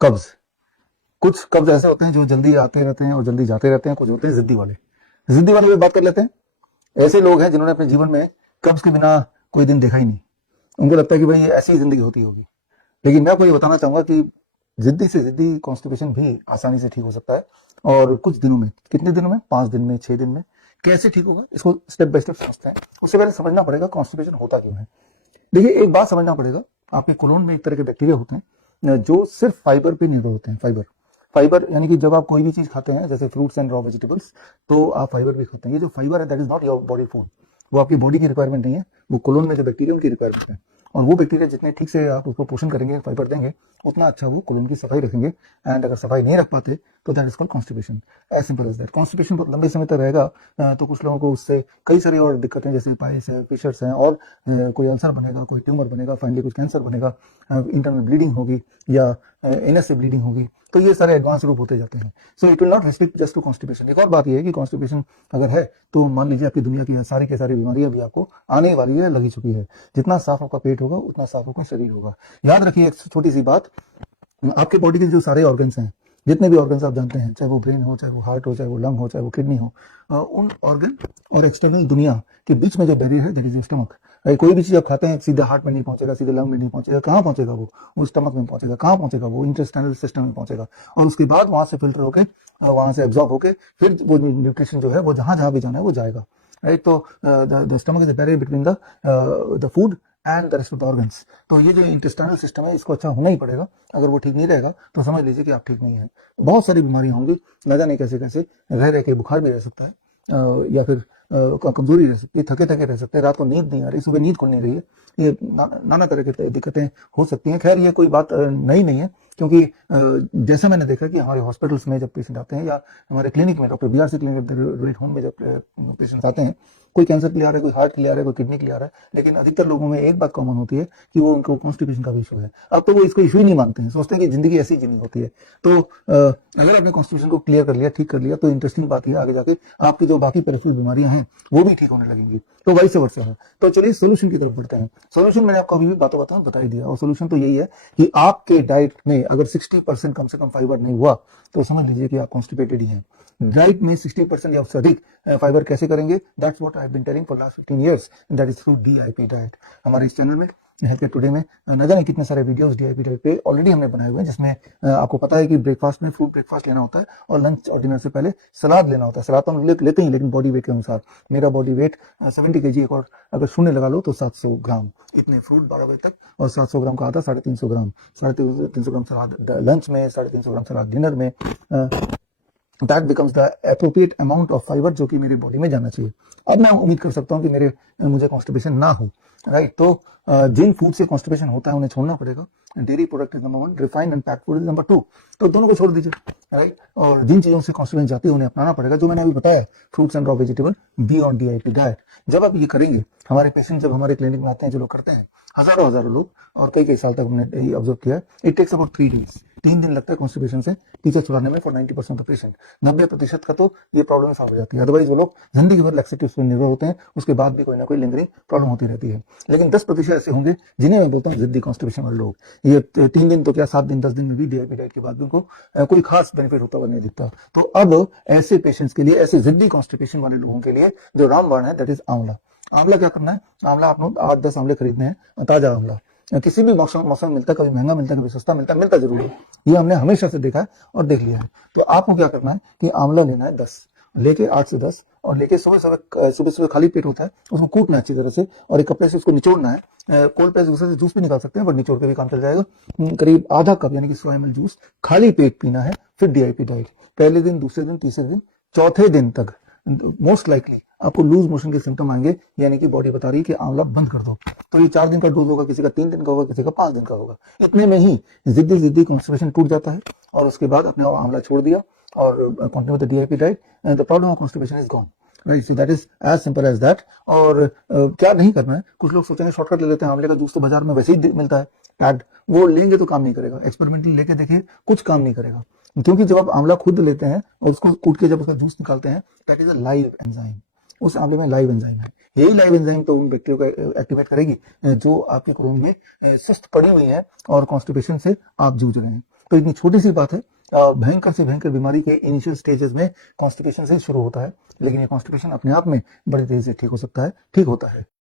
कब्ज। कुछ कब्ज ऐसे होते हैं जो जल्दी आते रहते हैं और जल्दी जाते रहते हैं, कुछ होते हैं जिद्दी वाले। जिद्दी वाले पे बात कर लेते हैं। ऐसे लोग हैं जिन्होंने अपने जीवन में कब्ज के बिना कोई दिन देखा ही नहीं। उनको लगता है कि भाई ऐसी ही जिंदगी होती होगी। लेकिन मैं आपको ये बताना चाहूंगा कि जिद्दी से जिद्दी कॉन्स्टिपेशन भी आसानी से ठीक हो सकता है, और कुछ दिनों में। कितने दिनों में? 5 दिन में, 6 दिन में। कैसे ठीक होगा, इसको स्टेप बाय स्टेप समझते हैं। उससे पहले समझना पड़ेगा कॉन्स्टिपेशन होता क्यों है। देखिए, एक बात समझना पड़ेगा, आपके कोलोन में एक तरह के बैक्टीरिया होते हैं जो सिर्फ फाइबर पे निर्भर होते हैं। फाइबर फाइबर यानी कि जब आप कोई भी चीज खाते हैं, जैसे फ्रूट्स एंड रॉ वेजिटेबल्स, तो आप फाइबर भी खाते हैं। ये जो फाइबर है, that is not your body food. वो आपकी बॉडी की रिक्वायरमेंट नहीं है, वो कोलोन में जो बैक्टीरिया उनकी रिक्वायरमेंट है। और वो बैक्टीरिया जितने ठीक से आप उसको पोषण करेंगे, फाइबर देंगे, उतना अच्छा वो कोलोन की सफाई रखेंगे। एंड अगर सफाई नहीं रख पाते तो that is called constipation. As simple as that. Constipation बहुत लंबे समय तक रहेगा, तो कुछ लोगों को उससे कई सारी और दिक्कतें, जैसे पाइल्स है, फिशर्स हैं, और कोई अल्सर बनेगा, कोई ट्यूमर बनेगा, फाइनली कुछ कैंसर बनेगा, इंटरनल ब्लीडिंग होगी, या एनएस से ब्लीडिंग होगी। तो ये सारे एडवांस रूप होते जाते हैं। So it will not restrict just to constipation. एक और बात यह है कि कॉन्स्टिपेशन अगर है तो मान लीजिए आपकी दुनिया की सारी की सारी बीमारियां भी आपको आने वाली है, लगी चुकी है। जितना साफ आपका पेट होगा उतना साफ आपका शरीर होगा। याद रखिए एक छोटी सी बात, आपके बॉडी के जो सारे ऑर्गन्स हैं, जितने भी ऑर्गन्स आप जानते हैं, चाहे वो ब्रेन हो, चाहे वो हार्ट हो, चाहे वो लंग हो, चाहे वो किडनी हो, उन ऑर्गन और एक्सटर्नल दुनिया के बीच में जो बैरियर है, दैट इज योर स्टमक। कोई भी चीज आप खाते हैं सीधे हार्ट में नहीं पहुंचेगा, सीधे लंग में नहीं पहुंचेगा। कहाँ पहुंचेगा वो स्टमक में पहुंचेगा। कहाँ पहुंचेगा वो? इंटेस्टाइनल सिस्टम में पहुंचेगा। और उसके बाद वहां से फिल्टर होके, वहां से एब्जॉर्ब होके, फिर वो न्यूट्रिशन जो है वो जहां जहां भी जाना है वो जाएगा। राइट। तो the stomach is the barrier between the food and the rest of the organs. तो ये जो इंटेस्टाइनल सिस्टम है, इसको अच्छा होना ही पड़ेगा। अगर वो ठीक नहीं रहेगा तो समझ लीजिए कि आप ठीक नहीं है। बहुत सारी बीमारियां होंगी, न जाने कैसे कैसे। रह रह के बुखार भी रह सकता है, या फिर कमजोरी रह सकती है, थके थके रह सकते हैं, रात को नींद नहीं आ रही, सुबह नींद खुल नहीं रही है। ये नाना तरह की दिक्कतें हो सकती हैं। खैर, ये कोई बात नई नहीं है, क्योंकि जैसा मैंने देखा कि हमारे हॉस्पिटल्स में जब पेशेंट आते हैं, या हमारे क्लिनिक में, डॉक्टर BRC क्लिनिक होम में जब पेशेंट आते हैं, कोई कैंसर के लिए आ रहा है, कोई हार्ट के लिए आ रहा है, कोई किडनी के लिए आ रहा है, लेकिन अधिकतर लोगों में एक बात कॉमन होती है कि वो उनको कॉन्स्टिपेशन का भी इशू है। अब तो वो इसको इशू ही नहीं मानते हैं, सोचते हैं कि जिंदगी ऐसी जीनी होती है। तो अगर आपने कॉन्स्टिपेशन को क्लियर कर लिया, ठीक कर लिया, तो इंटरेस्टिंग बात है, आगे जाके आपकी जो बाकी पेरिफेरल बीमारियां हैं वो भी ठीक होने लगेंगी। तो वैसे वर्षा है। तो चलिए सोल्यूशन की तरफ बढ़ते हैं। सोल्यूशन मैंने आपको अभी भी बातों बातों में बता ही दिया, और सोल्यूशन तो यही है कि आपके डाइट में अगर 60% कम से कम फाइबर नहीं हुआ तो समझ लीजिए कि आप कॉन्स्टिपेटेड ही हैं। डाइट में 60% या उससे अधिक फाइबर कैसे करेंगे? That's what I have been telling for last 15 years, that is through DIP diet. हमारे इस चैनल में हेल्थ केयर टुडे में न जाने कितने सारे वीडियोस DIP डाइट पे ऑलरेडी हमने बनाए हुए हैं, जिसमें आपको पता है कि ब्रेकफास्ट में फ्रूट ब्रेकफास्ट लेना होता है, और लंच और डिनर से पहले सलाद लेना होता है। सलाद तो हम लेते ही, लेकिन बॉडी वेट के अनुसार। मेरा बॉडी वेट 70 kg, एक और अगर शून्य लगा लो तो 700 ग्राम। इतने फ्रूट 12 बजे तक, और 700 ग्राम का आता 350 ग्राम। 350 ग्राम सलाद लंच में, 350 ग्राम सलाद डिनर में। That becomes the appropriate amount of fibre जो कि मेरी बॉडी में जाना चाहिए। अब मैं उम्मीद कर सकता हूँ कि मुझे कॉन्स्टिपेशन ना हो। राइट। तो जिन फूड से कॉन्स्टिपेशन होता है उन्हें छोड़ना पड़ेगा। Dairy product is number 1, refined and packed food is number 2। तो दोनों को छोड़ दीजिए। राइट। और जिन चीजों से कॉन्स्टिपेशन जाती है उन्हें अपनाना पड़ेगा, जो मैंने अभी बताया, fruits and raw vegetable, be on DIP diet. जब आप ये करेंगे, हमारे पेशेंट जब हमारे क्लिनिक में आते हैं, जो लोग करते हैं, हजारों हजारों लोग, और कई कई साल तक हमने यही ऑब्जर्व किया है, इट टेक्स अबाउट 3 days। 3 दिन लगता है कॉन्स्टिपेशन से पीछे छुड़ाने में फॉर 90% ऑफ पेशेंट। 90% का तो ये प्रॉब्लम सॉल्व हो जाती है। अदरवाइज वो लोग जिंदगी भर लैक्सेटिव्स पर निर्भर होते हैं, उसके बाद भी कोई ना कोई लिंगरिंग प्रॉब्लम होती रहती है। लेकिन 10% ऐसे होंगे जिन्हें मैं बोलता हूँ जिद्दी कॉन्स्टिपेशन वाले लोग। ये 3 दिन तो क्या, 7 दिन 10 दिन में भी DIP डाइट के बाद भी उनको कोई खास बेनिफिट होता हुआ नहीं दिखता। तो अब ऐसे पेशेंट्स के लिए, ऐसे जिद्दी कॉन्स्टिपेशन वाले लोगों के लिए जो रामबाण है, दैट इज आंवला। आंवला क्या करना है? आंवला आपको 8-10 आंवले खरीदने हैं, ताजा आंवला। किसी भी मौसम मिलता है, कभी महंगा मिलता है, कभी सस्ता मिलता है, मिलता जरूर है। ये हमने हमेशा से देखा है और देख लिया है। तो आपको क्या करना है कि आंवला लेना है 10, लेके 8 से 10, और लेके सुबह खाली पेट होता है, उसको कूटना है अच्छी तरह से, और एक कपड़े से उसको निचोड़ना है। कोल्ड प्रेस जूसर से जूस भी निकाल सकते हैं, बट निचोड़ के भी काम चल जाएगा। करीब आधा कप यानी कि 100 ml जूस खाली पेट पीना है। फिर DIP डाइट। पहले दिन, दूसरे दिन, तीसरे दिन, चौथे दिन तक मोस्ट लाइकली आपको लूज मोशन के सिम्टम आएंगे, यानी कि बॉडी बता रही है कि आंवला बंद कर दो। तो ये 4 दिन का डोज होगा, किसी का 3 दिन का होगा, किसी का 5 दिन का होगा। इतने में ही जिद्दी कॉन्स्टिपेशन टूट जाता है, और उसके बाद अपने आंवला छोड़ दिया और continue with the DIP diet, the problem of constipation is gone. Right. So that is as simple as that. और क्या नहीं करना है, कुछ लोग सोचेंगे शॉर्टकट ले लेते हैं, आंवले का जूस तो बाजार में वैसे ही मिलता है, पैड, वो लेंगे तो काम नहीं करेगा। एक्सपेरिमेंटली लेके देखिए, कुछ काम नहीं करेगा। क्योंकि जब आप आंवला खुद लेते हैं और उसको कूट के जब उसका जूस निकालते हैं, that is a live enzyme. उस आंवले में लाइव एंजाइम है। यही लाइव एंजाइम तो उन बैक्टीरिया को एक्टिवेट करेगी जो आपके कोलोन में सुस्त पड़ी हुई है और कॉन्स्टिपेशन से आप जूझ रहे हैं। तो इतनी छोटी सी बात है, भयंकर से भयंकर बीमारी के इनिशियल स्टेजेस में कॉन्स्टिपेशन से शुरू होता है, लेकिन ये कॉन्स्टिपेशन अपने आप में बड़ी तेजी से ठीक हो सकता है, ठीक होता है।